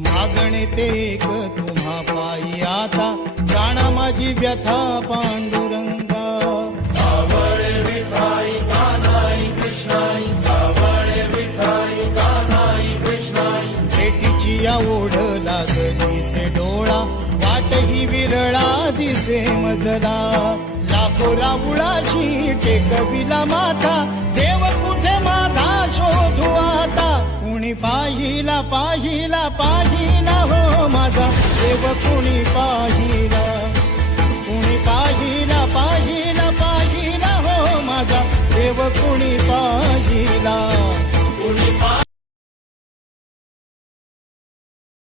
मागणे ते एक तुम्हा पायी आता, जाणा माझी व्यथा पांडुरंगा. सावळे विठाई कान्हाई कृष्णाई, सावळे विठाई कान्हाई कृष्णाई. भेटीची या ओढ लागली से डोळा, वाट ही विरळा दिसे मजला. लाखो राऊळाशी टेकविला माथा, देव कुठे माझा शोधू आता. कुणी पाहिला पाहिला पाहिला हो माझा देव, कुणी पाहिला.